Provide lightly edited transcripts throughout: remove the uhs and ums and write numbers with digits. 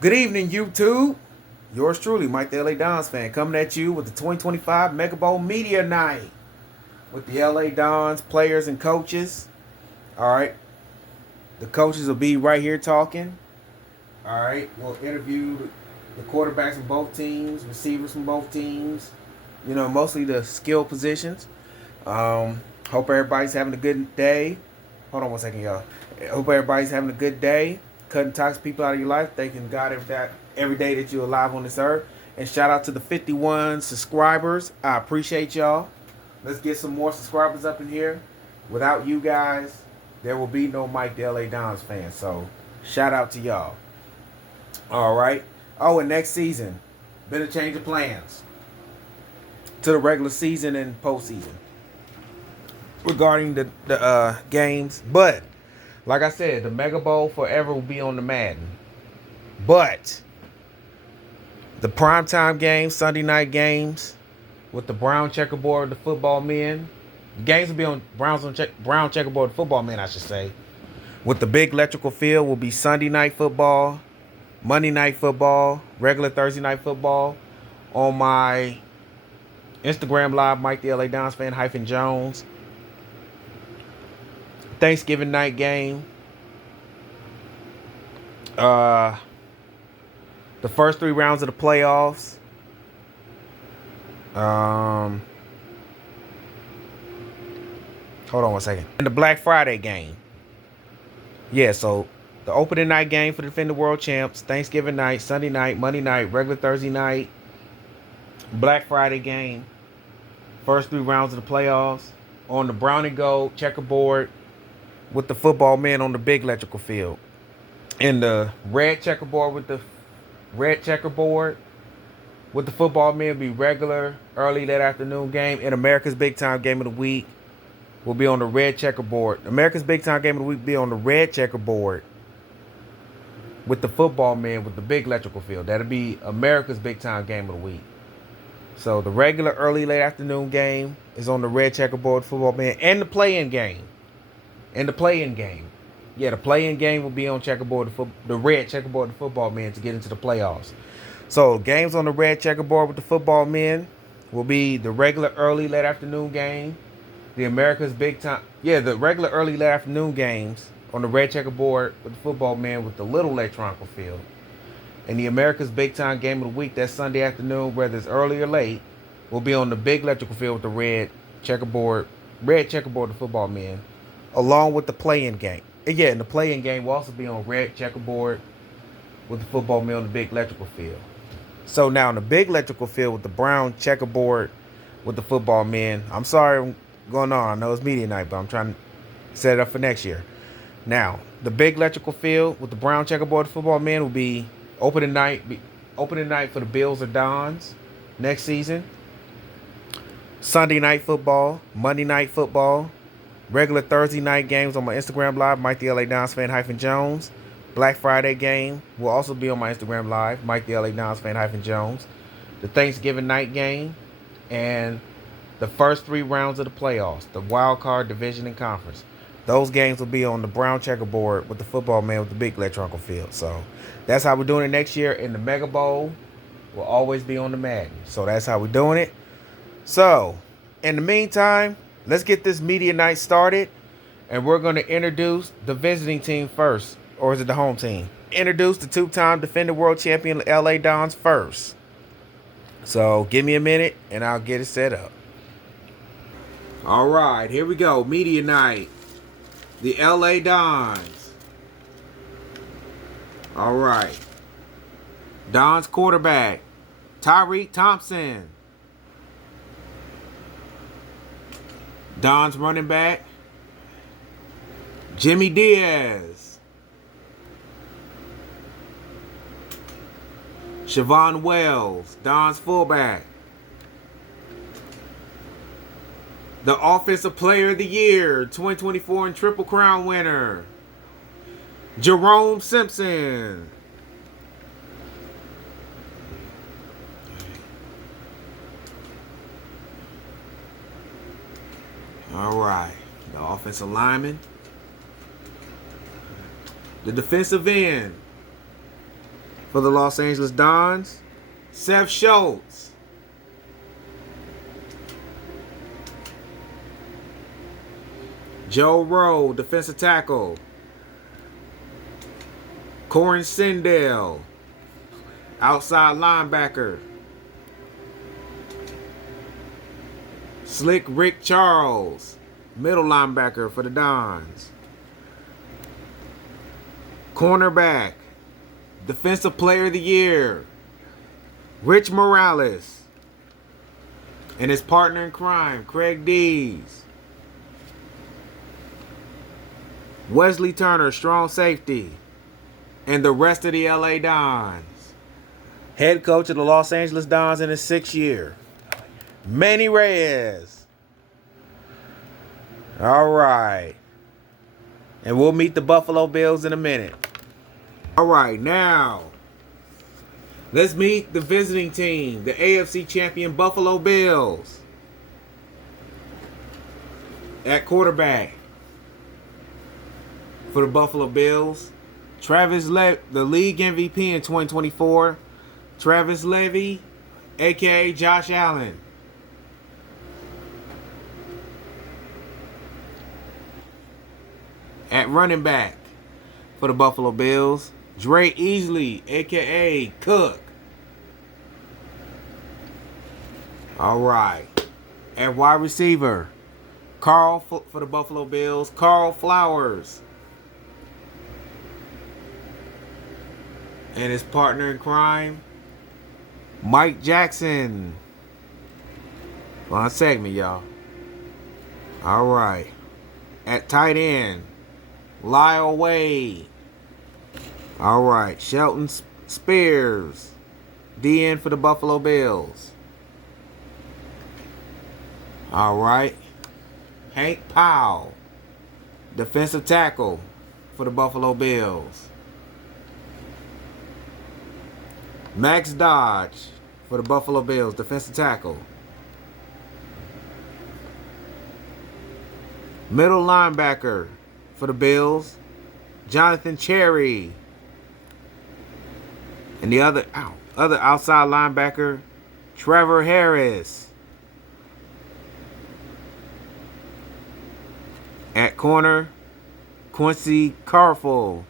Good evening, YouTube. Yours truly, Miketheladonsfan, coming at you with the 2025 Megabowl Media Night with the LA Dons players and coaches. All right, the coaches will be right here talking. All right, we'll interview the quarterbacks from both teams, receivers from both teams. You know, mostly the skill positions. Hope everybody's having a good day. Hold on one second, y'all. Hope everybody's having a good day. Cutting toxic people out of your life. Thanking God every day that you're alive on this earth. And shout out to the 51 subscribers. I appreciate y'all. Let's get some more subscribers up in here. Without you guys, there will be no Mike the LA Dons fan. So shout out to y'all. All right. Oh, and next season, been a change of plans to the regular season and postseason regarding the games. But like I said, the Mega Bowl forever will be on the Madden. But the primetime games, Sunday night games, with the brown checkerboard, the football men, the games will be on brown checkerboard, the football men, I should say. With the big electrical field will be Sunday night football, Monday night football, regular Thursday night football. On my Instagram live, Mike the LA Dons fan -Jones. Thanksgiving night game. The first 3 rounds of the playoffs. Hold on one second. And the Black Friday game. Yeah, so the opening night game for the defending world champs. Thanksgiving night, Sunday night, Monday night, regular Thursday night. Black Friday game. First 3 rounds of the playoffs. On the brown and gold checkerboard with the football men on the big electrical field. And the red checkerboard with the football men will be regular early late afternoon game. And America's Big Time Game of the Week will be on the red checkerboard. America's Big Time Game of the Week will be on the red checkerboard with the football men with the big electrical field. That'll be America's Big Time Game of the Week. So the regular early late afternoon game is on the red checkerboard football men, and the play-in game. Yeah, the play-in game will be on the red checkerboard, the football men, to get into the playoffs. So games on the red checkerboard with the football men will be the regular early late afternoon game, the regular early late afternoon games on the red checkerboard with the football men with the little electronic field. And the America's Big Time Game of the Week, that Sunday afternoon, whether it's early or late, will be on the big electrical field with the red checkerboard, the football men, along with the play-in game. And yeah, and the play-in game will also be on red checkerboard with the football men on the big electrical field. So now in the big electrical field with the brown checkerboard with the football men, I'm sorry I'm going on. I know it's media night, but I'm trying to set it up for next year. Now, the big electrical field with the brown checkerboard football men will be opening night for the Bills or Dons next season. Sunday night football, Monday night football, regular Thursday night games on my Instagram live, Mike the LA Dons fan -Jones. Black Friday game will also be on my Instagram live, Mike the LA Dons fan -Jones. The Thanksgiving night game and the first 3 rounds of the playoffs, the wild card, division, and conference. Those games will be on the brown checkerboard with the football man with the big electronic field. So that's how we're doing it next year. And the Mega Bowl will always be on the Madden. So that's how we're doing it. So in the meantime, let's get this media night started. And we're going to introduce the visiting team first. Or is it the home team? Introduce the 2-time defending world champion LA Dons first. So give me a minute and I'll get it set up. All right, here we go. Media night. The LA Dons. All right. Dons quarterback, Tyreek Thompson. Dons running back, Jimmy Diaz. Siobhan Wells, Dons fullback. The Offensive Player of the Year, 2024 and Triple Crown winner, Jerome Simpson. All right, the offensive lineman. The defensive end, For the Los Angeles Dons, Seth Schultz. Joe Rowe, defensive tackle. Corin Sindel, outside linebacker. Slick Rick Charles, middle linebacker for the Dons. Cornerback, defensive player of the year, Rich Morales. And his partner in crime, Craig Dees. Wesley Turner, strong safety. And the rest of the LA Dons. Head coach of the Los Angeles Dons in his 6th year, Manny Reyes. All right. And we'll meet the Buffalo Bills in a minute. All right, now let's meet the visiting team, the AFC champion Buffalo Bills. At quarterback for the Buffalo Bills, the league MVP in 2024, Travis Levy, a.k.a. Josh Allen. At running back for the Buffalo Bills, Dre Easley, a.k.a. Cook. All right. At wide receiver, for the Buffalo Bills, Carl Flowers. And his partner in crime, Mike Jackson. One segment, y'all. All right. At tight end, Lyle Wade. All right. Shelton Spears, DN for the Buffalo Bills. All right. Hank Powell, defensive tackle for the Buffalo Bills. Max Dodge for the Buffalo Bills, defensive tackle. Middle linebacker for the Bills, Jonathan Cherry. And the other outside linebacker, Trevor Harris. At corner, Quincy Carful.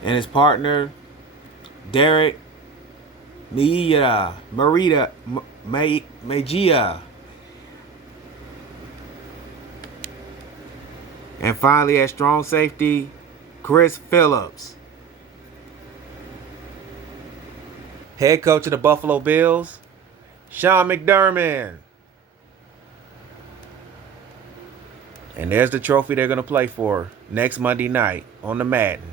And his partner, Derek Mejia. And finally, at strong safety, Chris Phillips. Head coach of the Buffalo Bills, Sean McDermott. And there's the trophy they're going to play for next Monday night on the Madden.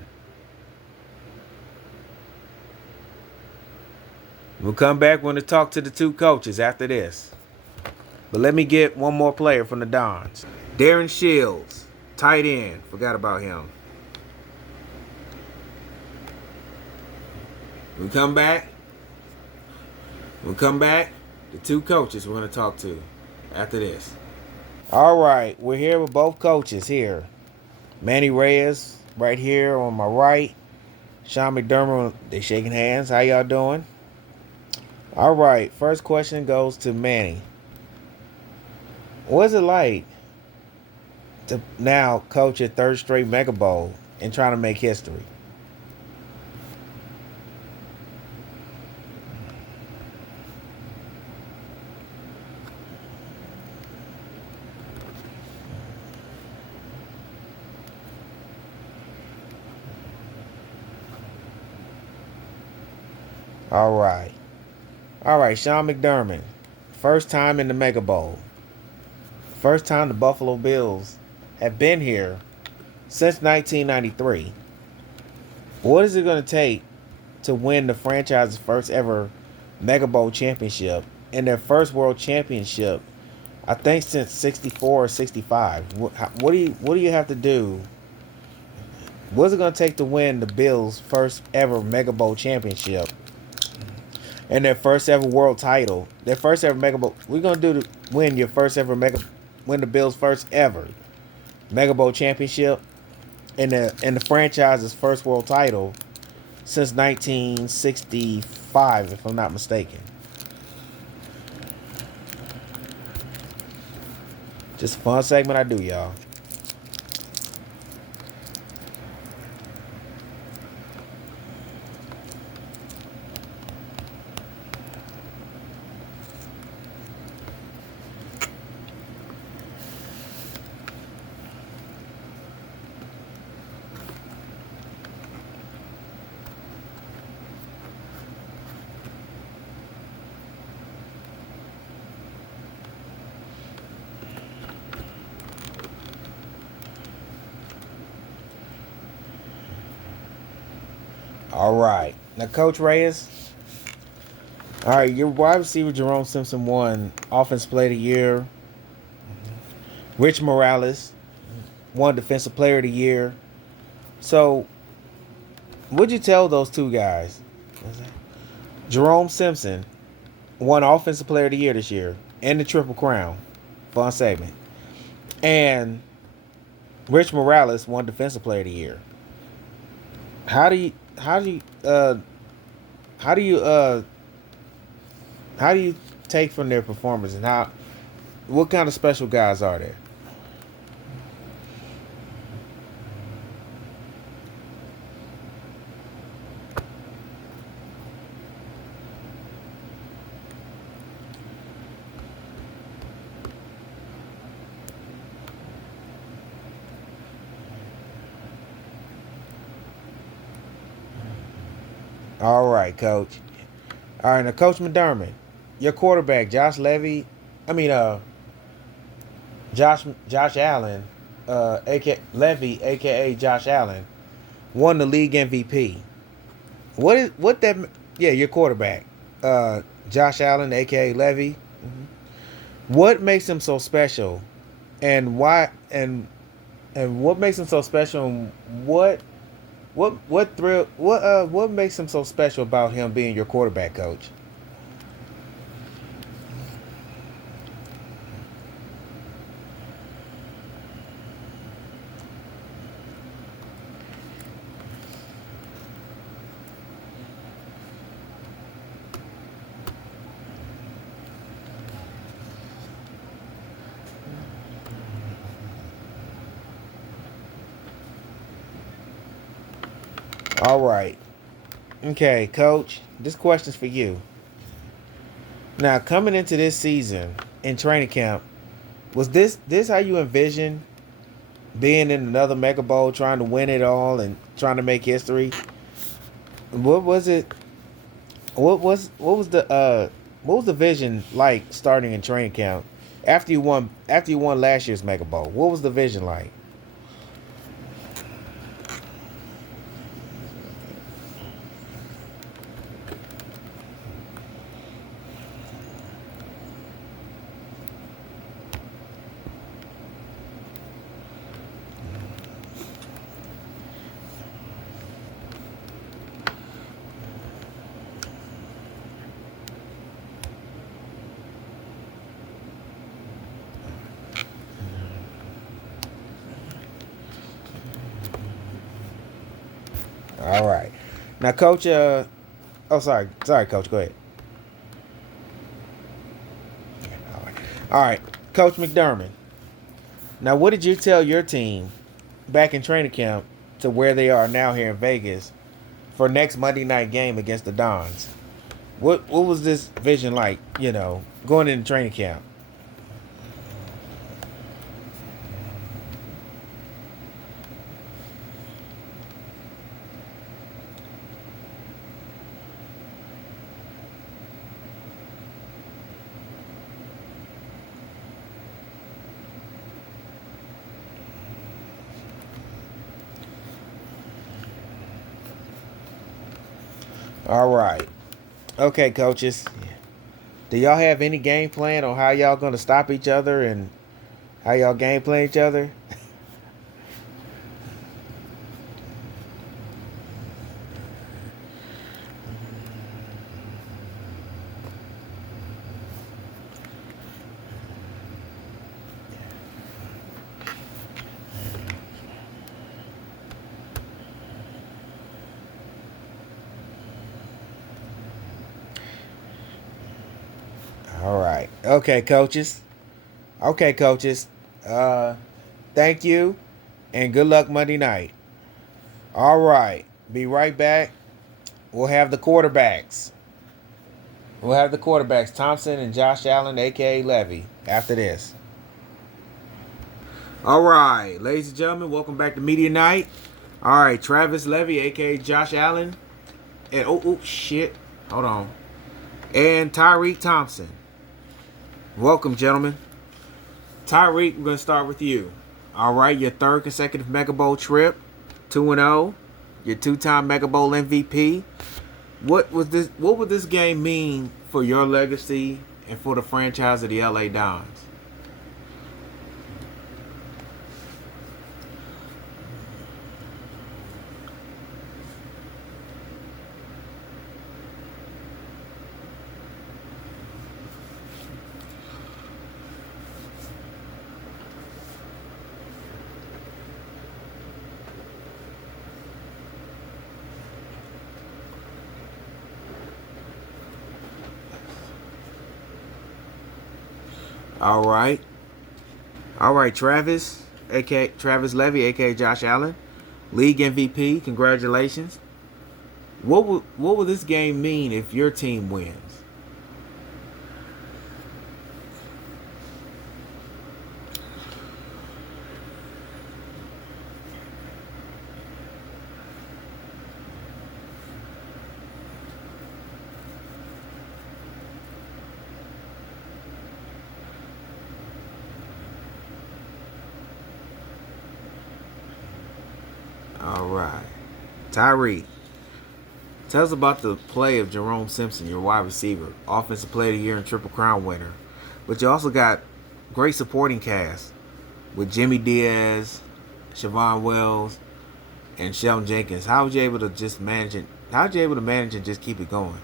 We'll come back when to talk to the two coaches after this. But let me get one more player from the Dons. Darren Shields, tight end. Forgot about him. We come back. The two coaches we're going to talk to after this. All right, we're here with both coaches here. Manny Reyes right here on my right. Sean McDermott, they shaking hands. How y'all doing? All right, first question goes to Manny. What's it like to now coach a third straight Megabowl and trying to make history? All right, Sean McDermott. First time in the Megabowl. First time the Buffalo Bills have been here since 1993. What is it going to take to win the franchise's first ever Megabowl championship and their first world championship, I think, since 64 or 65? What do you have to do? What's it going to take to win the Bills' first ever Megabowl championship? And their first ever world title, their first ever Megabowl. We're gonna win the Bills' first ever Megabowl championship in the franchise's first world title since 1965, if I'm not mistaken. Just a fun segment I do, y'all. All right. Now, Coach Reyes. All right, your wide receiver Jerome Simpson won Offensive Player of the Year. Rich Morales won Defensive Player of the Year. So, what'd you tell those two guys? Jerome Simpson won Offensive Player of the Year this year and the Triple Crown. Fun segment. And Rich Morales won Defensive Player of the Year. How do you how do you how do you how do you take from their performance, and what kind of special guys are there? All right, Coach. All right, now Coach McDermott, your quarterback Josh Levy, I mean Josh Allen, aka Levy, aka Josh Allen, won the league MVP. What that? Yeah, your quarterback, Josh Allen, aka Levy. What makes him so special, and why? And what makes him so special? And what makes him so special about him being your quarterback, Coach? All right. Okay, Coach. This question's for you. Now, coming into this season in training camp, was this how you envision being in another Mega Bowl, trying to win it all and trying to make history? What was it? What was the vision like starting in training camp after you won last year's Mega Bowl? What was the vision like? All right. Now, Coach. Oh, sorry, Coach. Go ahead. All right, Coach McDermott. Now, what did you tell your team back in training camp to where they are now here in Vegas for next Monday night game against the Dons? What was this vision like? Going into training camp. All right. Okay, coaches. Do y'all have any game plan on how y'all gonna stop each other and how y'all game plan each other? Okay, coaches. Okay, coaches. Uh, Thank you and good luck Monday night. All right. Be right back. We'll have the quarterbacks. We'll have the quarterbacks, Thompson and Josh Allen, aka Levy, after this. All right, ladies and gentlemen, welcome back to Media Night. All right, Travis Levy, aka Josh Allen, and shit, hold on, and Tyreek Thompson. Welcome, gentlemen. Tyreek, we're gonna start with you. All right, your third consecutive Megabowl trip, 2-0, your two-time Megabowl MVP. What would this game mean for your legacy and for the franchise of the LA Dons? All right. All right, Travis, aka Travis Levy, aka Josh Allen, league MVP. Congratulations. What will this game mean if your team wins? All right, Tyree, tell us about the play of Jerome Simpson, your wide receiver, offensive player of the year and Triple Crown winner. But you also got great supporting cast with Jimmy Diaz, Siobhan Wells, and Sheldon Jenkins. How was you able to just manage it? How was you able to manage and just keep it going?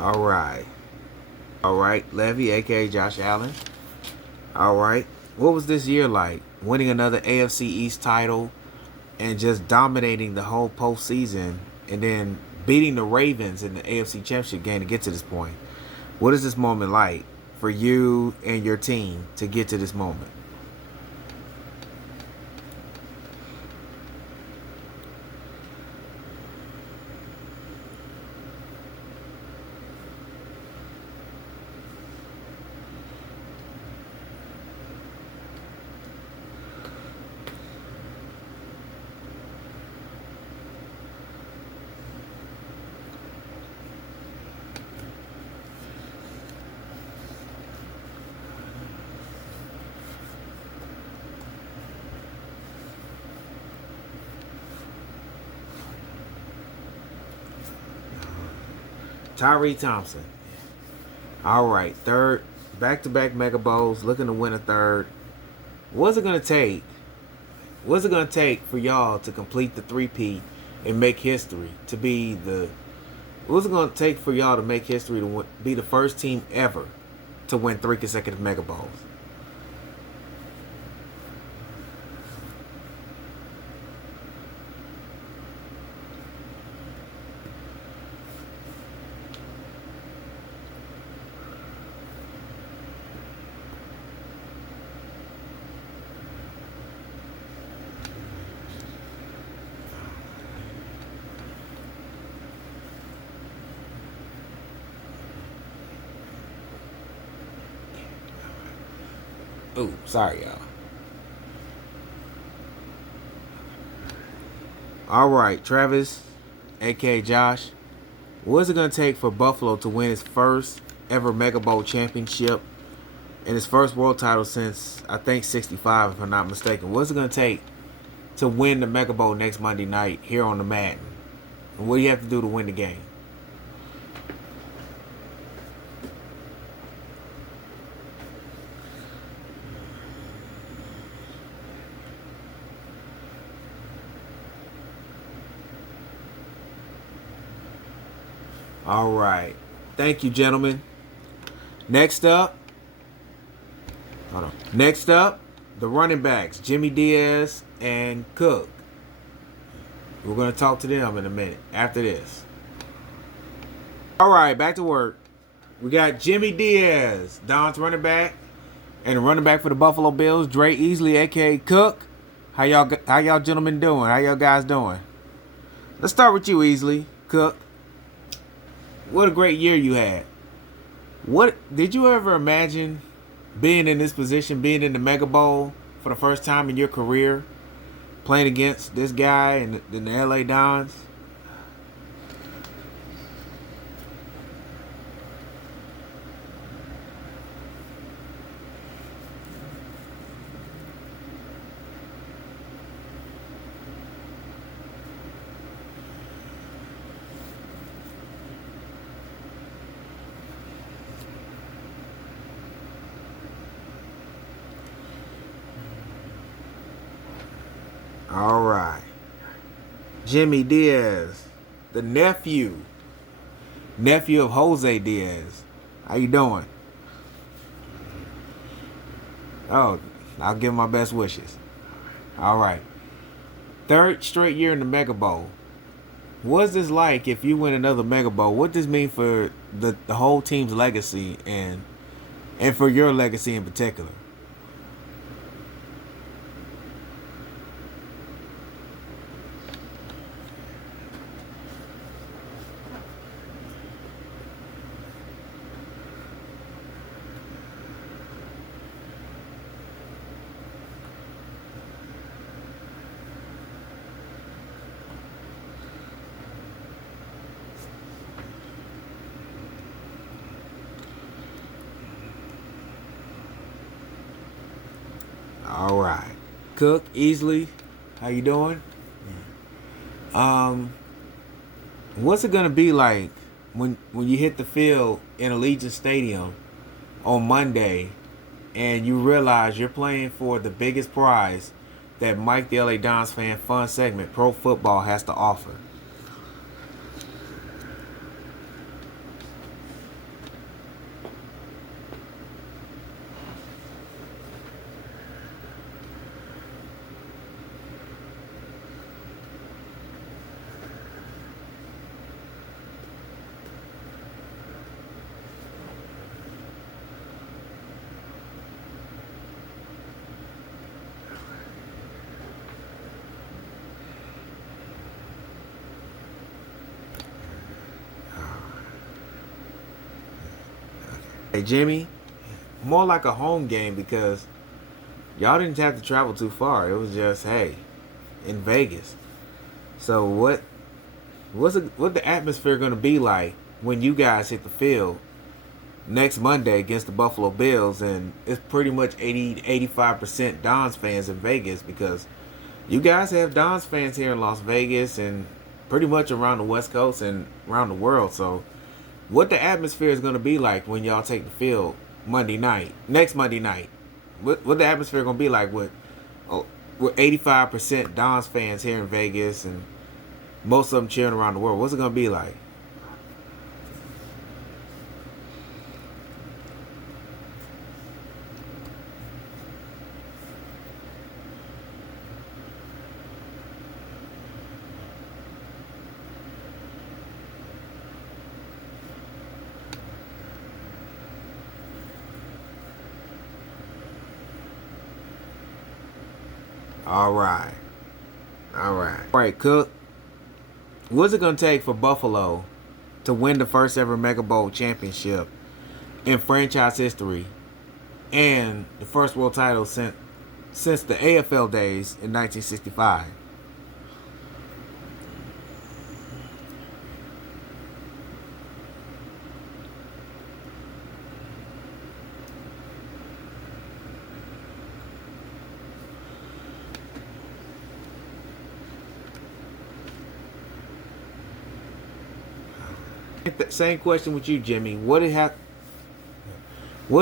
All right. All right, Levy, aka Josh Allen. All right. What was this year like? Winning another AFC East title and just dominating the whole postseason and then beating the Ravens in the AFC Championship game to get to this point. What is this moment like for you and your team to get to this moment? Tyree Thompson. All right, third, back-to-back Mega Bowls, looking to win a third. What's it gonna take? What's it gonna take for y'all to complete the three-peat and make history? To be the What's it gonna take for y'all to make history to be the first team ever to win 3 consecutive Mega Bowls? Ooh, sorry, y'all. All right, Travis, aka Josh. What's it gonna take for Buffalo to win his first ever Mega Bowl championship and his first world title since I think '65, if I'm not mistaken? What's it gonna take to win the Mega Bowl next Monday night here on the Madden? And what do you have to do to win the game? All right. Thank you, gentlemen. Next up, hold on. Next up, the running backs, Jimmy Diaz and Cook. We're going to talk to them in a minute after this. All right, back to work. We got Jimmy Diaz, Don's running back, and the running back for the Buffalo Bills, Dre Easley, a.k.a. Cook. How y'all gentlemen doing? How y'all guys doing? Let's start with you, Easley. Cook. What a great year you had. What did you ever imagine being in this position, being in the Megabowl for the first time in your career, playing against this guy in the LA Dons? All right. Jimmy Diaz, the nephew of Jose Diaz. How you doing? Oh, I'll give my best wishes. All right. Third straight year in the Mega Bowl. What's this like if you win another Mega Bowl? What does this mean for the whole team's legacy and for your legacy in particular? All right. Cook, Easley, how you doing? What's it gonna be like when you hit the field in Allegiant Stadium on Monday and you realize you're playing for the biggest prize that Mike the Fan fun segment, Pro Football, has to offer? Hey, Jimmy, more like a home game because y'all didn't have to travel too far. It was just, hey, in Vegas. So what the atmosphere going to be like when you guys hit the field next Monday against the Buffalo Bills? And it's pretty much 85% Dons fans in Vegas because you guys have Dons fans here in Las Vegas and pretty much around the West Coast and around the world. So what the atmosphere is going to be like when y'all take the field next Monday night? What the atmosphere going to be like with 85% Dons fans here in Vegas and most of them cheering around the world? What's it going to be like? All right. All right, Cook. What's it going to take for Buffalo to win the first ever Mega Bowl championship in franchise history and the first world title since the AFL days in 1965? Same question with you, Jimmy. What's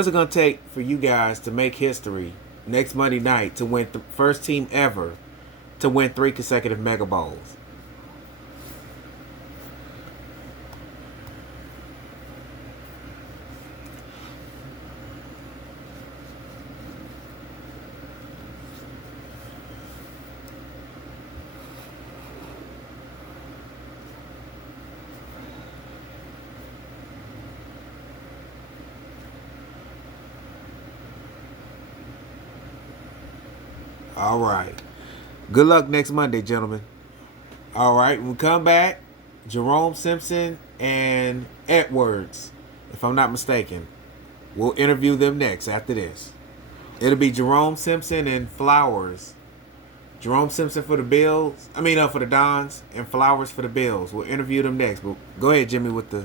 it gonna take for you guys to make history next Monday night to win the first team ever to win 3 consecutive Mega Bowls? All right. Good luck next Monday, gentlemen. All right. When we come back, Jerome Simpson and Edwards, if I'm not mistaken. We'll interview them next after this. It'll be Jerome Simpson and Flowers. Jerome Simpson for the Bills. For the Dons, and Flowers for the Bills. We'll interview them next. But go ahead, Jimmy, with the.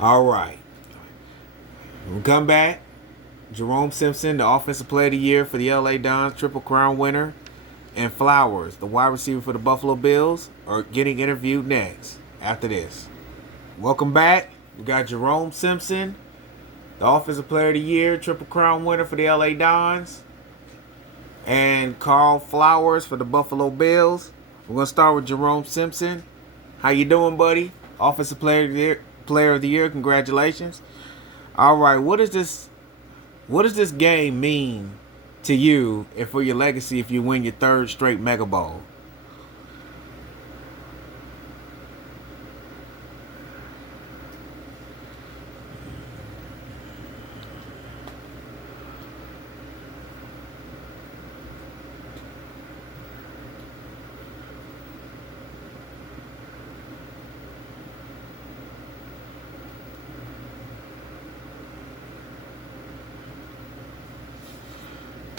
All right. We'll come back. Jerome Simpson, the Offensive Player of the Year for the LA Dons, Triple Crown winner, and Flowers, the wide receiver for the Buffalo Bills, are getting interviewed next after this. Welcome back. We got Jerome Simpson, the Offensive Player of the Year, Triple Crown winner for the LA Dons, and Carl Flowers for the Buffalo Bills. We're gonna start with Jerome Simpson. How you doing, buddy? Offensive Player of the Year. Congratulations. All right, what does this game mean to you and for your legacy if you win your 3rd straight Mega Bowl?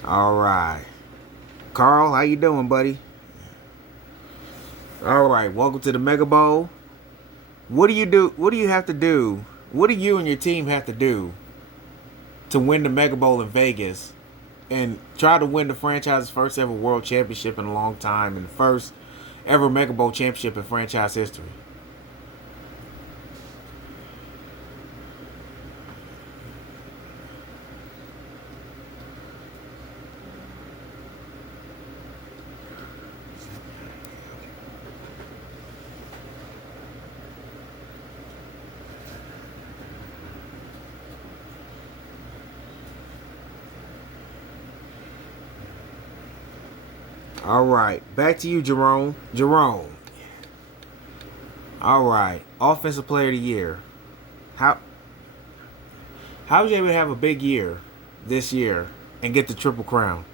All right. Carl, how you doing, buddy? All right, welcome to the Mega Bowl. What do you have to do? What do you and your team have to do to win the Mega Bowl in Vegas and try to win the franchise's first ever world championship in a long time and the first ever Mega Bowl championship in franchise history? All right, back to you, Jerome. All right, Offensive Player of the Year. How was you able to have a big year this year and get the Triple Crown?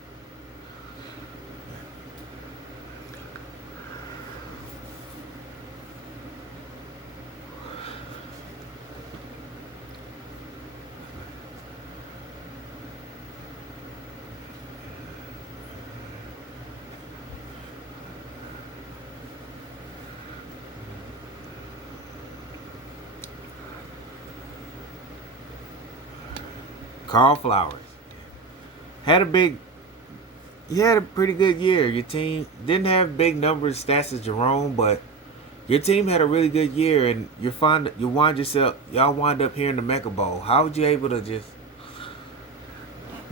Carl Flowers you had a pretty good year. Your team didn't have big numbers, stats as Jerome, but your team had a really good year, and y'all wind up here in the Mega Bowl. How would you able to just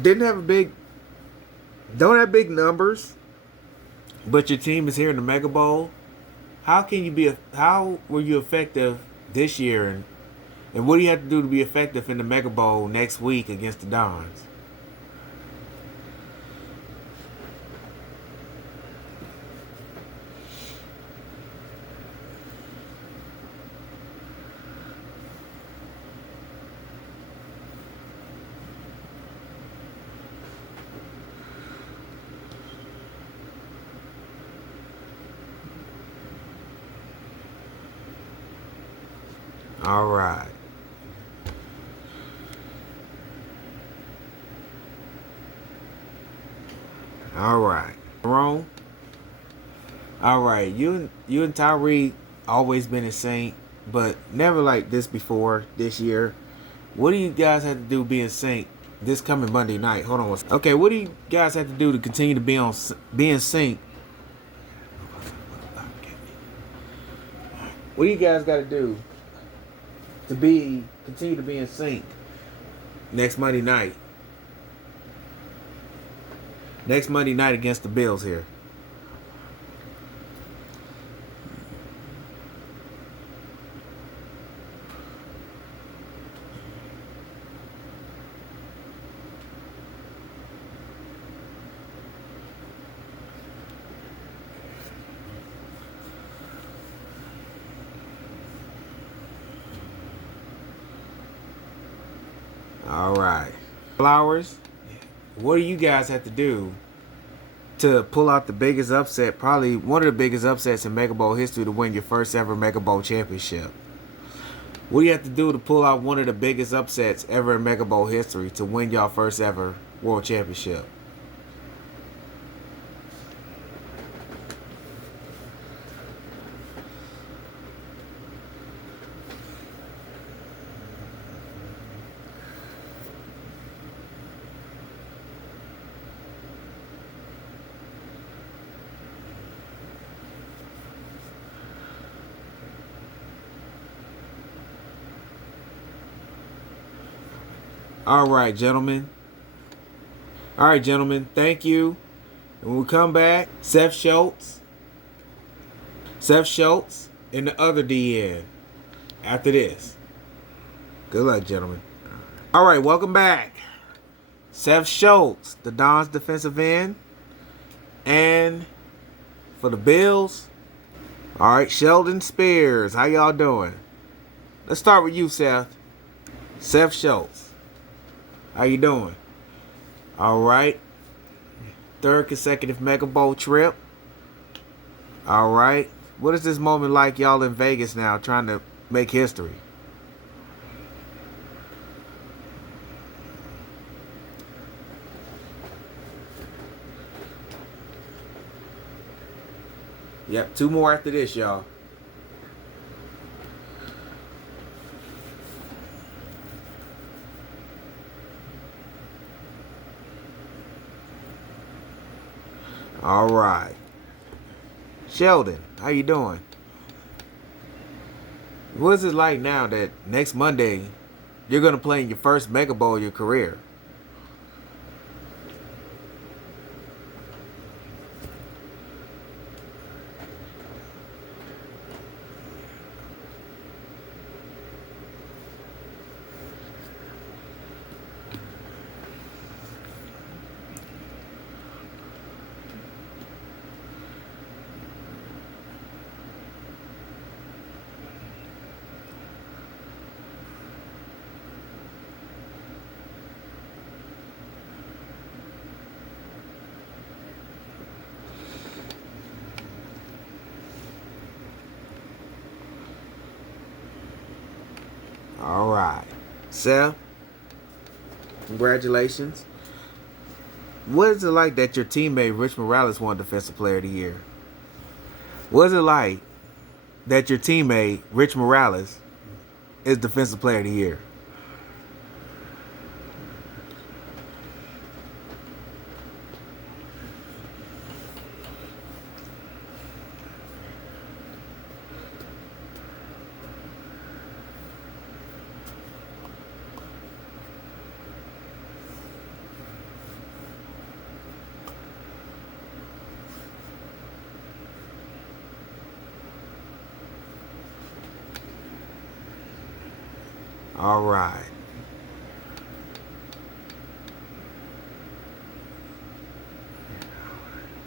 don't have big numbers, but your team is here in the Mega Bowl? How were you effective this year, and what do you have to do to be effective in the Mega Bowl next week against the Dons? All right. All right. Jerome. All right. You and Tyree always been in sync, but never like this before this year. What do you guys have to do to be in sync this coming Monday night? Hold on one second. Okay, what do you guys have to do to continue to be in sync What do you guys got to do to continue to be in sync next Monday night? Next Monday night against the Bills here. All right. Flowers, what do you guys have to do to pull out the biggest upset, probably one of the biggest upsets in Megabowl history, to win your first ever Megabowl championship? What do you have to do to pull out one of the biggest upsets ever in Megabowl history to win your first ever world championship? All right, gentlemen. All right, gentlemen. Thank you. And when we come back, Seth Schultz and the other DN after this. Good luck, gentlemen. All right, welcome back. Seth Schultz, the Don's defensive end. And for the Bills, all right, Sheldon Spears. How y'all doing? Let's start with you, Seth. Seth Schultz. How you doing? All right. Third consecutive Megabowl trip. All right. What is this moment like, y'all in Vegas now, trying to make history? Yep, 2 more after this, y'all. All right. Sheldon, how you doing? What is it like now that next Monday you're going to play in your first Mega Bowl of your career? All right. Seth, congratulations. What is it like that your teammate Rich Morales won Defensive Player of the Year? What is it like that your teammate Rich Morales is Defensive Player of the Year? All right.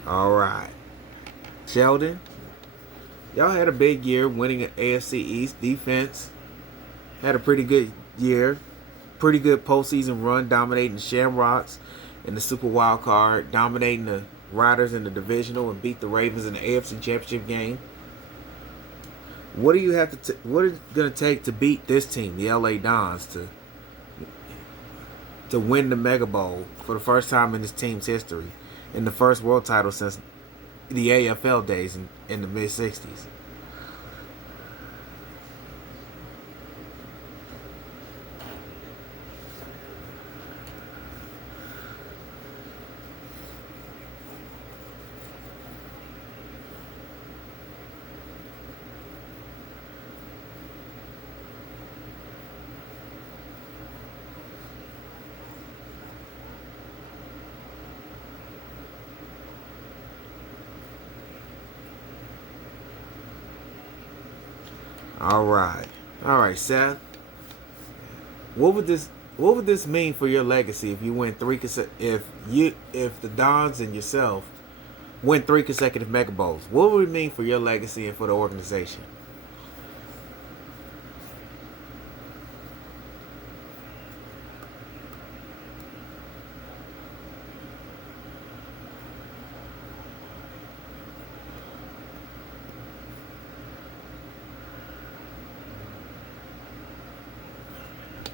All right. Sheldon, y'all had a big year winning an AFC East. Defense had a pretty good year. Pretty good postseason run, dominating the Shamrocks in the Super Wild Card, dominating the Riders in the Divisional, and beat the Ravens in the AFC Championship game. What do you have to? What is it going to take to beat this team, the LA Dons, to win the Mega Bowl for the first time in this team's history, and the first world title since the AFL days in the mid '60s? All right, Seth. What would this mean for your legacy if you win if the Dons and yourself win 3 consecutive Mega Bowls? What would it mean for your legacy and for the organization?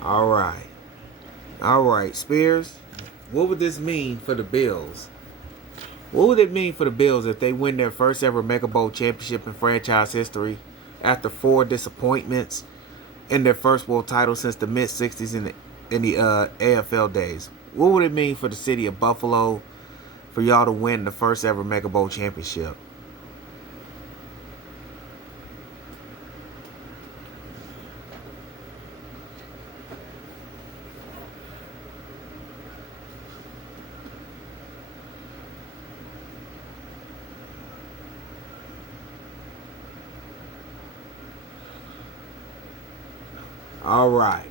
All right. All right, Spears. What would this mean for the Bills? What would it mean for the Bills if they win their first ever Mega Bowl championship in franchise history after 4 disappointments in their first world title since the mid '60s in the AFL days? What would it mean for the city of Buffalo for y'all to win the first ever Mega Bowl championship? All right.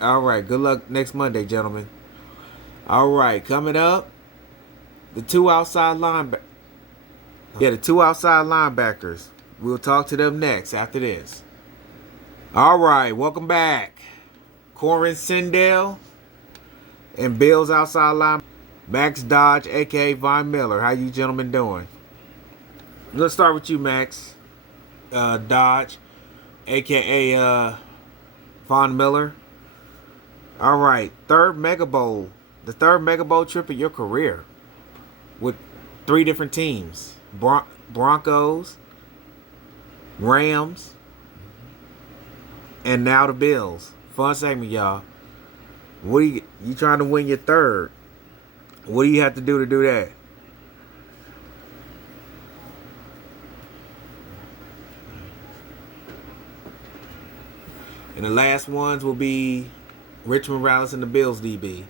All right. Good luck next Monday, gentlemen. All right. Coming up, the two outside linebackers. Yeah, the two outside linebackers. We'll talk to them next after this. All right. Welcome back. Corin Sindel and Bills outside linebacker Max Dodge, a.k.a. Von Miller. How you gentlemen doing? Let's start with you, Max. Dodge, a.k.a. Von Miller. All right, third Mega Bowl. The third Mega Bowl trip of your career with 3 different teams. Broncos, Rams, and now the Bills. Fun segment, y'all. What are you trying to win your third? What do you have to do that? And the last ones will be Richmond Rallis and the Bills DB.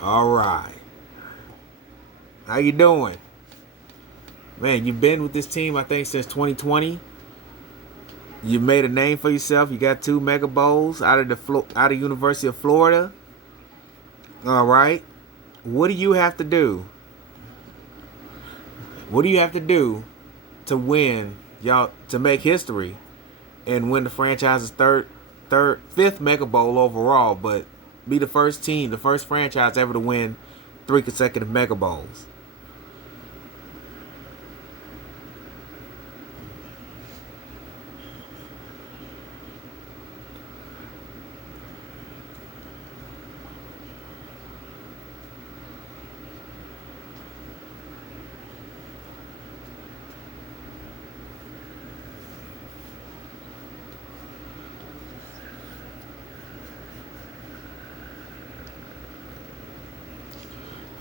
All right. How you doing? Man, you've been with this team, I think, since 2020. You made a name for yourself. You got 2 Mega Bowls out of University of Florida. All right. What do you have to do? What do you have to do to win, y'all, to make history and win the franchise's fifth Mega Bowl overall, but be the first team, the first franchise ever to win 3 consecutive Mega Bowls?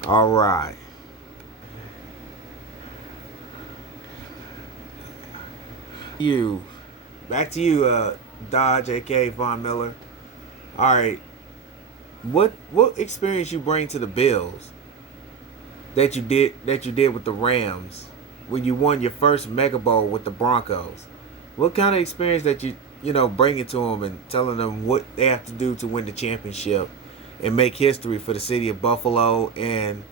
All right. Back to you, Dodge, aka Von Miller. All right. What experience you bring to the Bills that you did with the Rams when you won your first Mega Bowl with the Broncos? What kind of experience that you bring it to them and telling them what they have to do to win the championship and make history for the city of Buffalo and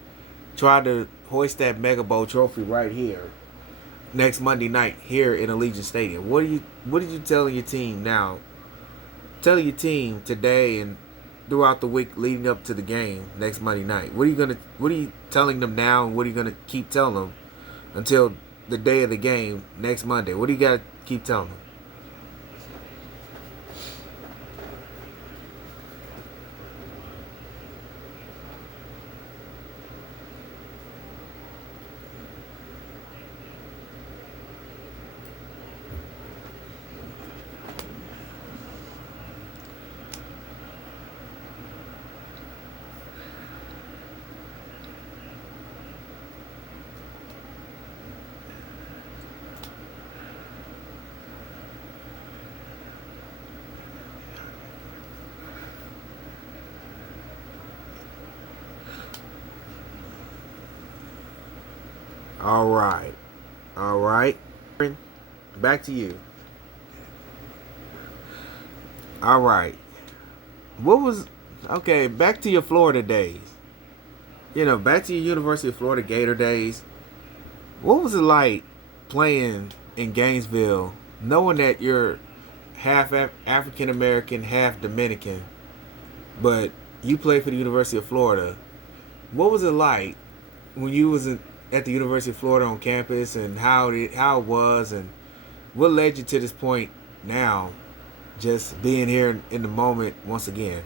try to hoist that Mega Bowl trophy right here next Monday night here in Allegiant Stadium? What are you telling your team now? Telling your team today and throughout the week leading up to the game next Monday night. What are you telling them now, and what are you gonna keep telling them until the day of the game next Monday? What do you gotta keep telling them? All right. All right. Back to you. All right. What was okay? Back to your Florida days. Back to your University of Florida Gator days. What was it like playing in Gainesville, knowing that you're half African American, half Dominican, but you played for the University of Florida? What was it like when you was at the University of Florida on campus, and how it was, and what led you to this point now, just being here in the moment once again?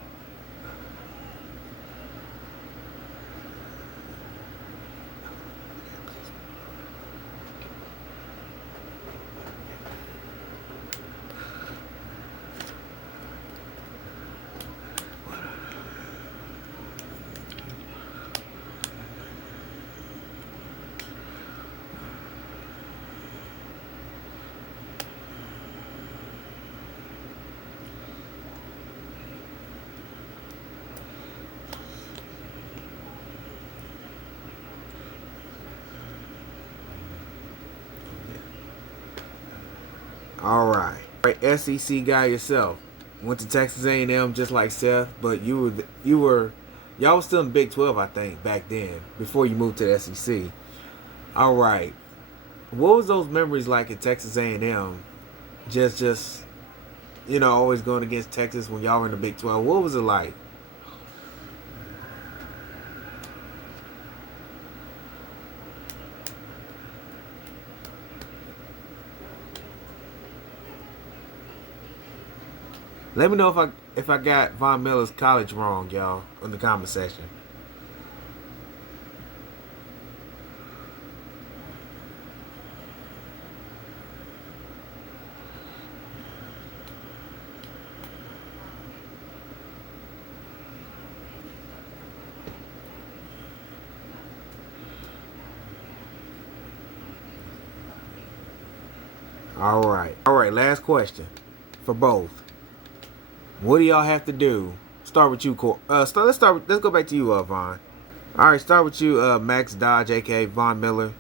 All right. SEC guy yourself. Went to Texas A&M just like Seth, but y'all was still in the Big 12, I think, back then, before you moved to the SEC. All right. What was those memories like at Texas A&M? Just always going against Texas when y'all were in the Big 12. What was it like? Let me know if I got Von Miller's college wrong, y'all, in the comment section. All right. All right, last question for both. What do y'all have to do? Start with you, Cor. Let's go back to you, Vaughn. All right, start with you, Max Dodge, aka Von Miller.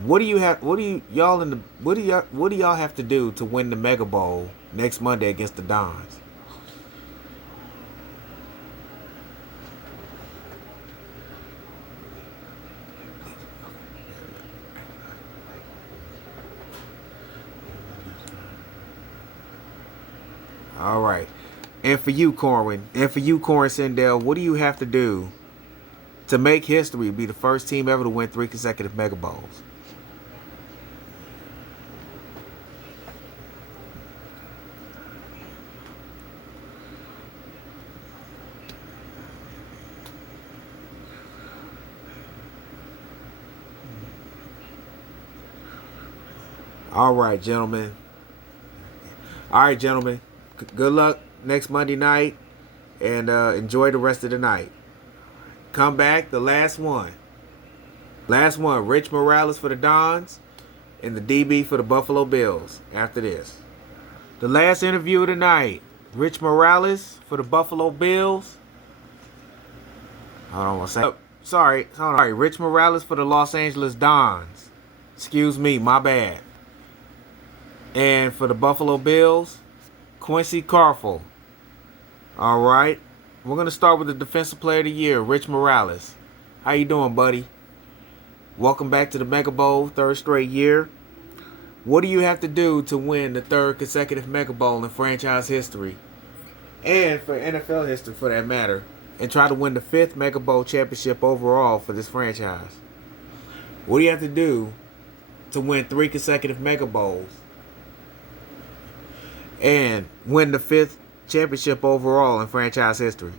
What do you have? What do y'all have to do to win the Mega Bowl next Monday against the Dons? All right. And for you, Corwin, Sindel, what do you have to do to make history, be the first team ever to win 3 consecutive Mega Bowls? All right, gentlemen. Good luck next Monday night, and enjoy the rest of the night. Come back, the last one. Rich Morales for the Dons and the DB for the Buffalo Bills after this. The last interview of the night. Rich Morales for the Buffalo Bills. Hold on one second. Sorry. Rich Morales for the Los Angeles Dons. Excuse me, my bad. And for the Buffalo Bills, Quincy Carful. All right. We're going to start with the Defensive Player of the Year, Rich Morales. How you doing, buddy? Welcome back to the Mega Bowl, 3rd straight year. What do you have to do to win the 3rd consecutive Mega Bowl in franchise history? And for NFL history, for that matter. And try to win the 5th Mega Bowl championship overall for this franchise. What do you have to do to win 3 consecutive Mega Bowls? And win the 5th championship overall in franchise history?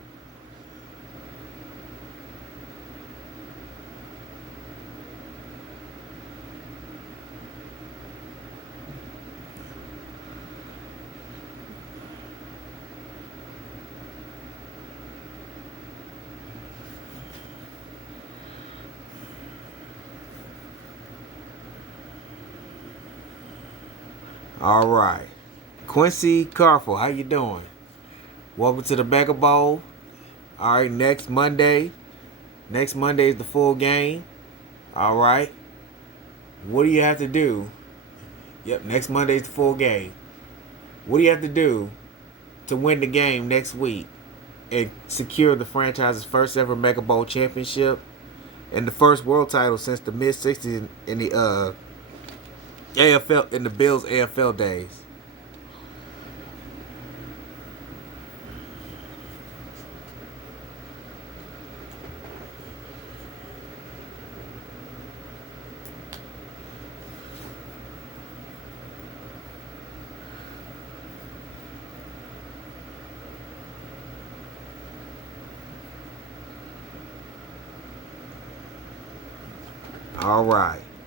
All right. Quincy Carful, how you doing? Welcome to the Mega Bowl. All right, next Monday. Next Monday is the full game. All right. What do you have to do? Yep, next Monday's the full game. What do you have to do to win the game next week and secure the franchise's first ever Mega Bowl championship and the first world title since the mid '60s in the AFL, in the Bills AFL days?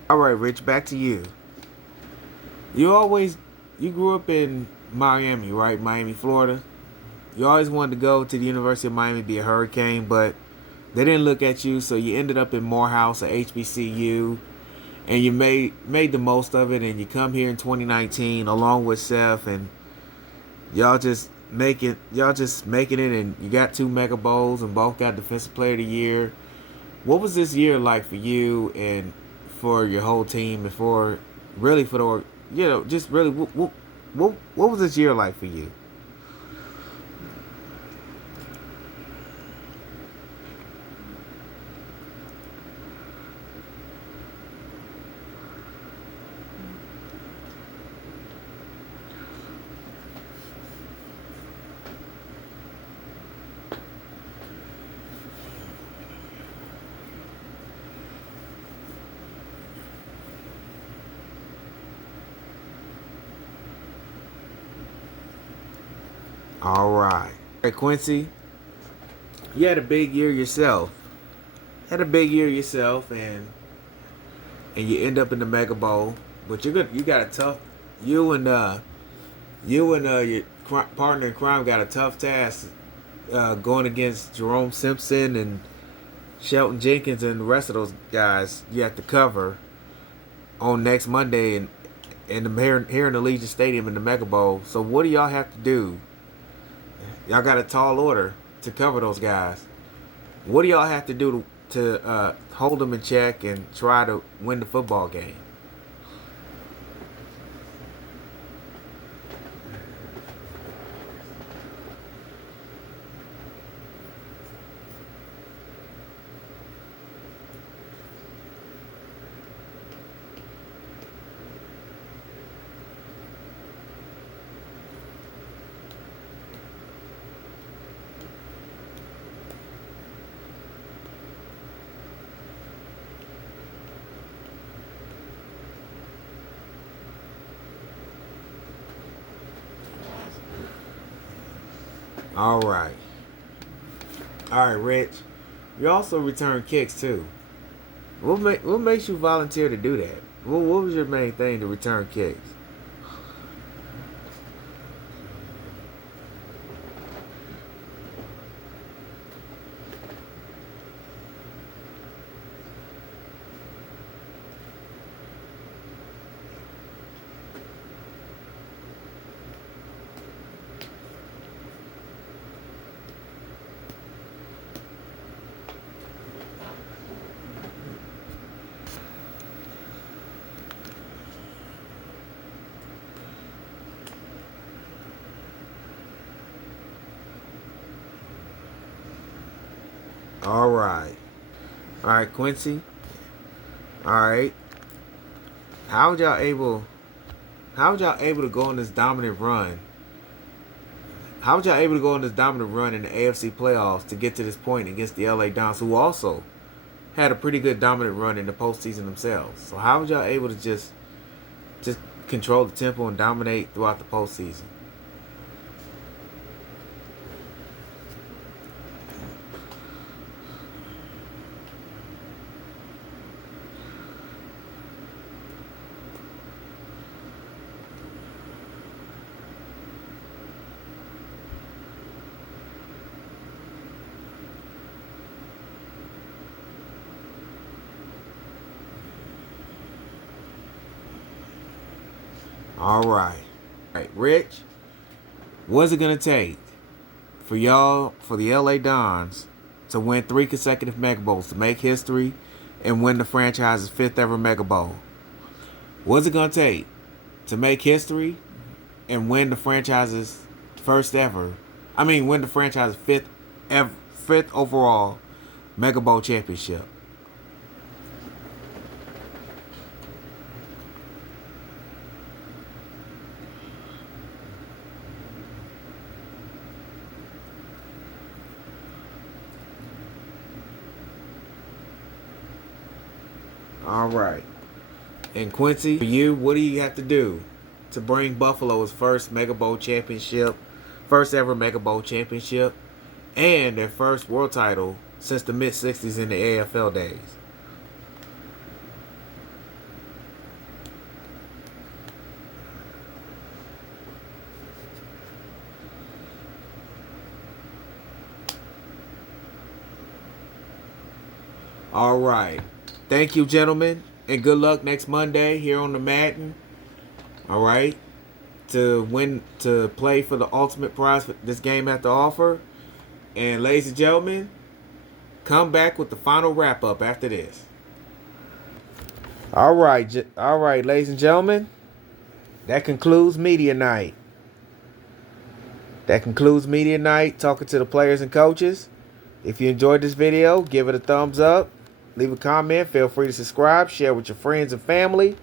All right, Rich. Back to you. You grew up in Miami, right? Miami, Florida. You always wanted to go to the University of Miami, be a Hurricane, but they didn't look at you, so you ended up in Morehouse at HBCU, and you made the most of it. And you come here in 2019 along with Seth, and y'all just making it, and you got 2 Mega Bowls and both got Defensive Player of the Year. What was this year like for you and for your whole team, and for really for the just really what was this year like for you? All right. Hey, Quincy, you had a big year yourself. Had a big year yourself, and you end up in the Mega Bowl. But you got a tough. You and your partner in crime got a tough task going against Jerome Simpson and Shelton Jenkins and the rest of those guys. You have to cover on next Monday and here in the Legion Stadium in the Mega Bowl. So what do y'all have to do? Y'all got a tall order to cover those guys. What do y'all have to do to hold them in check and try to win the football game? All right. All right, Rich. You also return kicks too. What makes you volunteer to do that? What was your main thing to return kicks? All right. All right, Quincy. All right. How was y'all able? How was y'all able to go on this dominant run? How was y'all able to go on this dominant run in the AFC playoffs to get to this point against the LA Dons, who also had a pretty good dominant run in the postseason themselves? So how was y'all able to just control the tempo and dominate throughout the postseason? All right. All right, Rich. What's it gonna take for y'all, for the LA Dons, to win 3 consecutive Mega Bowls, to make history and win the franchise's 5th ever Mega Bowl? What's it gonna take to make history and win the franchise's first ever? I mean, win the franchise's fifth overall Megabowl championship. All right. And Quincy, for you, what do you have to do to bring Buffalo's first Megabowl championship, first ever Megabowl championship, and their first world title since the mid-'60s in the AFL days? All right. Thank you, gentlemen, and good luck next Monday here on the Madden. All right. To play for the ultimate prize this game has to offer. And ladies and gentlemen, come back with the final wrap up after this. All right, ladies and gentlemen, that concludes media night. Talking to the players and coaches. If you enjoyed this video, give it a thumbs up. Leave a comment. Feel free to subscribe. Share with your friends and family.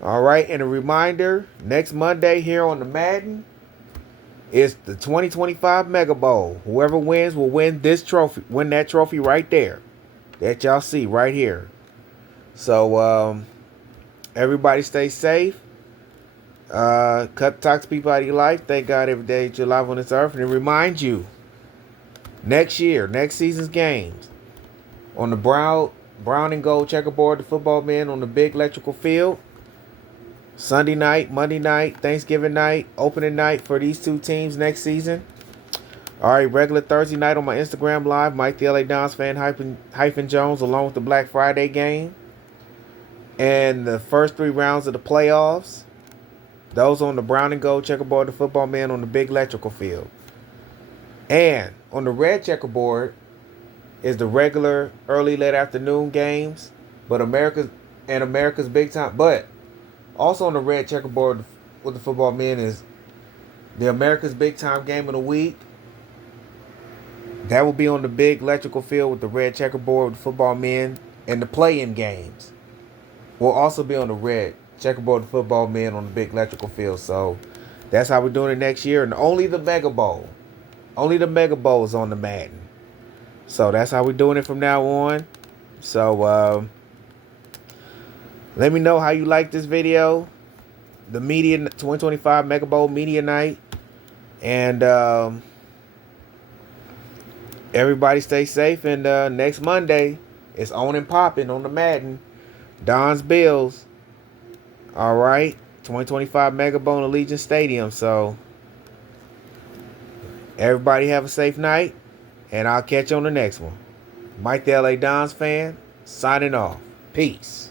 All right. And a reminder, next Monday here on the Madden is the 2025 Mega Bowl. Whoever wins will win this trophy. Win that trophy right there that y'all see right here. So everybody stay safe. Cut toxic people out of your life. Thank God every day that you're alive on this earth. And remind you, next season's games on the brown and gold checkerboard, the football men on the big electrical field. Sunday night, Monday night, Thanksgiving night, opening night for these two teams next season. All right, regular Thursday night on my Instagram live, Miketheladonsfan hyphen Jones, along with the Black Friday game. And the first 3 rounds of the playoffs, those on the brown and gold checkerboard, the football men on the big electrical field. And on the red checkerboard is the regular early, late afternoon games, but America's big time. But also on the red checkerboard with the football men is the America's big time game of the week. That will be on the big electrical field with the red checkerboard with the football men, and the play-in games will also be on the red checkerboard with the football men on the big electrical field. So that's how we're doing it next year, and only the Mega Bowl is on the Madden. So that's how we're doing it from now on. So let me know how you like this video. The media 2025 Mega Bowl media night. And everybody stay safe. And next Monday, it's on and popping on the Madden. Don's Bills. All right. 2025 Mega Bowl in Allegiant Stadium. So everybody have a safe night. And I'll catch you on the next one. Mike the LA Dons fan, signing off. Peace.